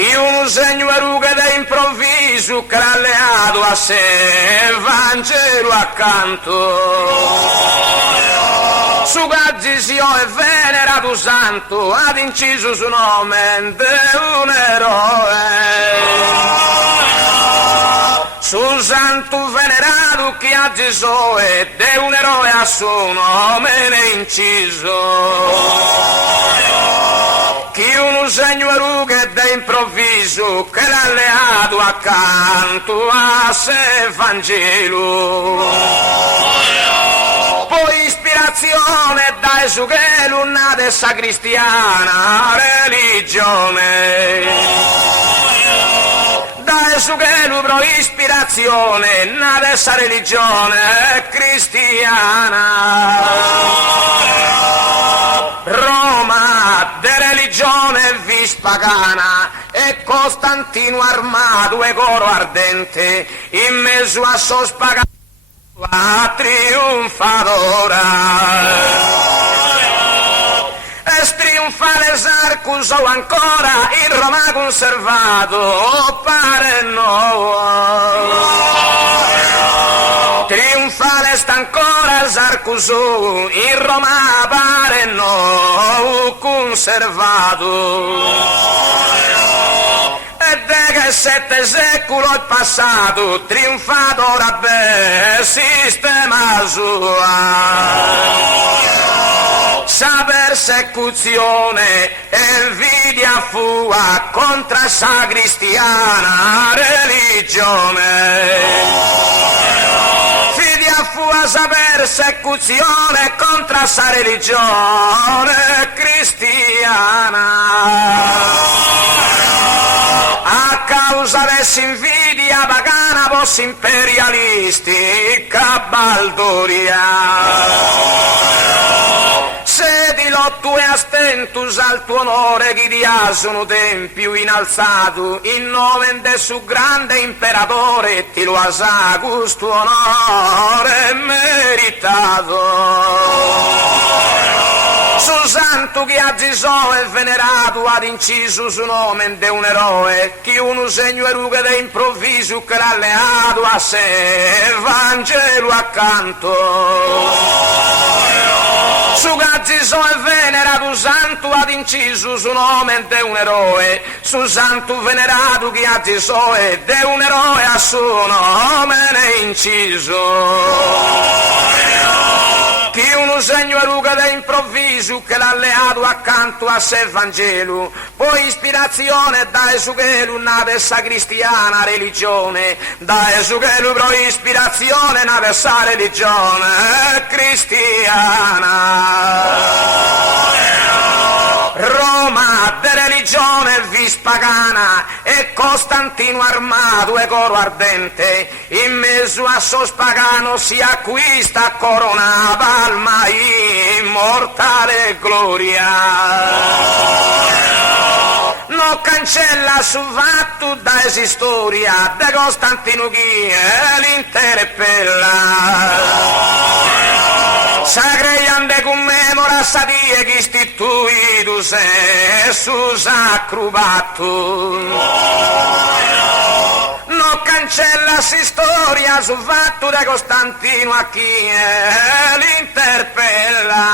Chi un segno eruga da improvviso che l'ha alleato a sé, Vangelo accanto. Su Gazzisio è venerato santo, ad inciso su nome di un eroe. Su santo venerato che a Gesù è de un eroe a suo nome ne inciso. Chi un segno eruga da improvviso che l'ha alleato accanto a sé Vangelo. Poi ispirazione da su che l'una dessa cristiana religione. Da su che l'ubro ispirazione dessa religione cristiana. Roma de religione vis pagana e Costantino armato e coro ardente in mezzo a sospagano la trionfadora. Trionfale Sarcuso ancora in Roma conservato pare no. Trionfale sta ancora Sarcuso in Roma pare no conservato. E che 7 secoli è passato, trionfato ora beh, sistema sua. Sa persecuzione e invidia fua contro sa cristiana religione. Fidia fua sa persecuzione contro sa religione cristiana. A causa dessa invidia pagana posso imperialisti cabaldoria. Se di lotto e astentus al tuo onore chi dia sono tempio innalzato in nome de su grande imperatore ti lo asa questo onore meritato. Su santo che a Gesù è venerato ad inciso su nome de un eroe chi uno segno eruga da improvviso che l'ha alleato a sé Vangelo accanto. Su che Gesù è venerato santo ad inciso su nome de un eroe su santo venerato che a Gesù è de un eroe a suo nome ne inciso. Chi uno segno eruga da improvviso che l'ha alleato accanto a sé Vangelo, poi ispirazione da su che l'una dessa cristiana religione, da su che l'ubro ispirazione una dessa religione cristiana. Roma de religione vis pagana e Costantino armato e coro ardente in mezzo a sos pagano si acquista corona palma immortale gloria. Non cancella su fatto da esistoria de Costantino chi è l'interpella. Sacreiande commemora sadie che istituito se su sacro patto. Non cancella si storia su fatto de Costantino a chi è l'interpella.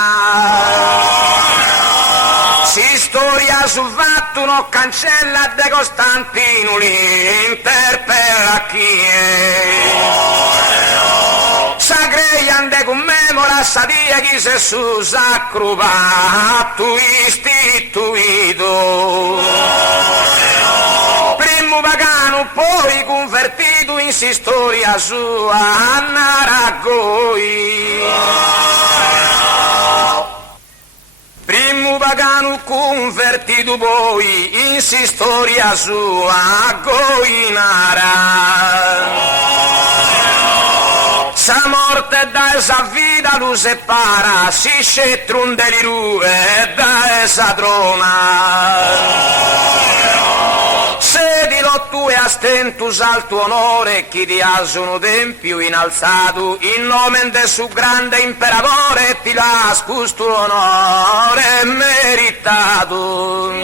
Si storia su fatto non cancella de Costantino l'interpella a chi è. Sacreiande commemora sadie chi se su sacro patto istituito. Primo pagano poi convertito in si storia sua Naragoi. Primo pagano convertito poi in si storia sua Goinara. Sa morte da esa vita lo separa, si scettron deli rue da esa trona. Se di lotto e astentus al tuo onore, chi ti ha sono tempio innalzato, in nome de su grande imperatore ti l'ha questo onore meritato.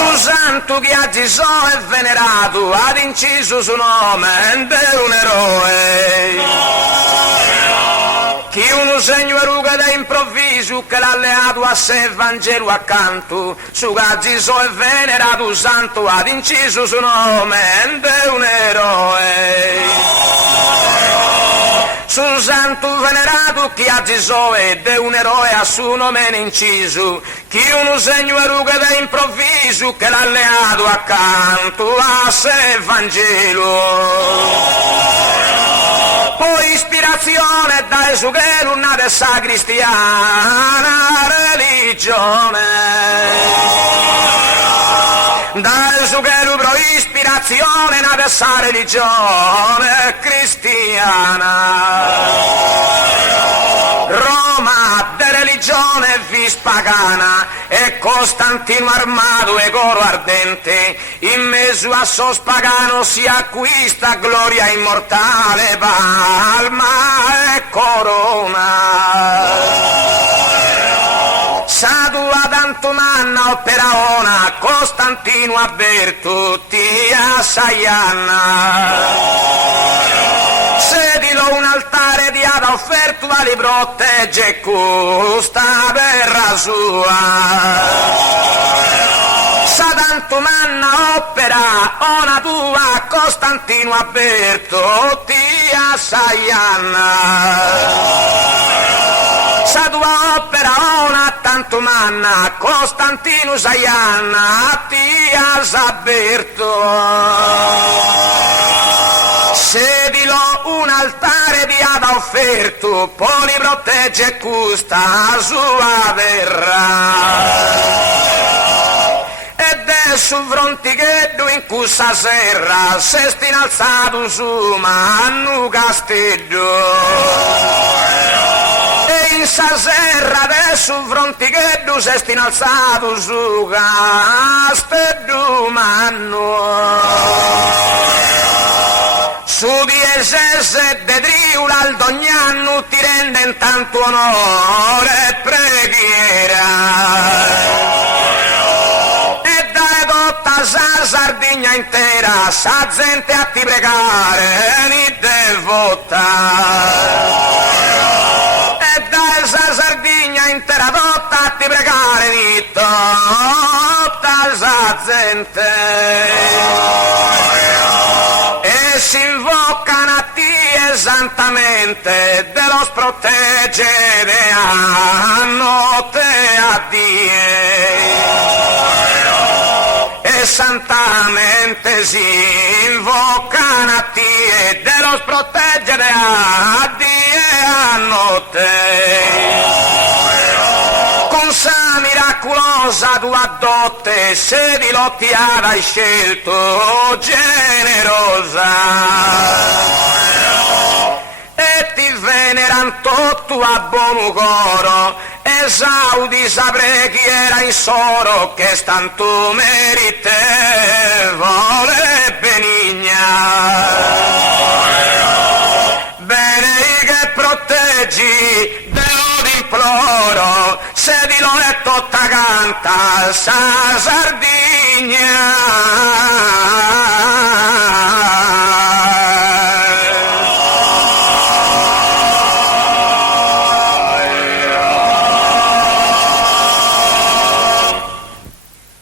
Su santo che a Gesù è venerato, ad inciso su nome di un eroe. Chi uno segno e ruga da improvviso che l'ha alleato a sé Vangelo accanto, su che a Gesù è venerato santo, ad inciso su nome di un eroe. Sul santo venerato chi a Gesù è un eroe a suo nome inciso, chi uno segno e ruga da improvviso che l'ha alleato accanto a sé Vangelo. Poi ispirazione da Esughelu una dessa cristiana religione. Da Esughelu pro ispirazione una dessa religione cristiana. Roma de religione vis pagana e Costantino armato e coro ardente, in mezzo a sos pagano si acquista gloria immortale, palma e corona. Sadua d'Antomanna operaona, Costantino avverto tia Saianna. Sedilo un altare di ada offerto da li protegge custa terra sua. S'Antomanna opera ona tua, Costantino avverto tia Saianna. Sa tua opera ona Antomanna, Costantino Saianna tia s'avverto. Sedilo un altare di ada offerto, poi protegge e custa sua terra. Ed è su frontighetto in cussa serra, se sti innalzato su mannu castello. E in sa serra adesso frontighetto, se sti innalzato su castello mannu. Su di SS de Triula ogni anno ti rende intanto onore e preghiera. E dai tutta sa Sardegna intera, sa gente a ti pregare, ni devota. E dai sa Sardegna intera tutta a ti pregare, ni tutta sa gente. Si invocano a te santamente, de los proteggere a notte a die. E santamente si invocano a te, de los proteggere a die a notte. Con sa miraculosa tua dote, se di lottiara hai scelto generosa. E ti veneran tutto a buon coro, esaudi sa preghiera in soro, che stanto meritevole e benigna. Bene che proteggi, imploro, se di loro è tutta canta sa Sardegna.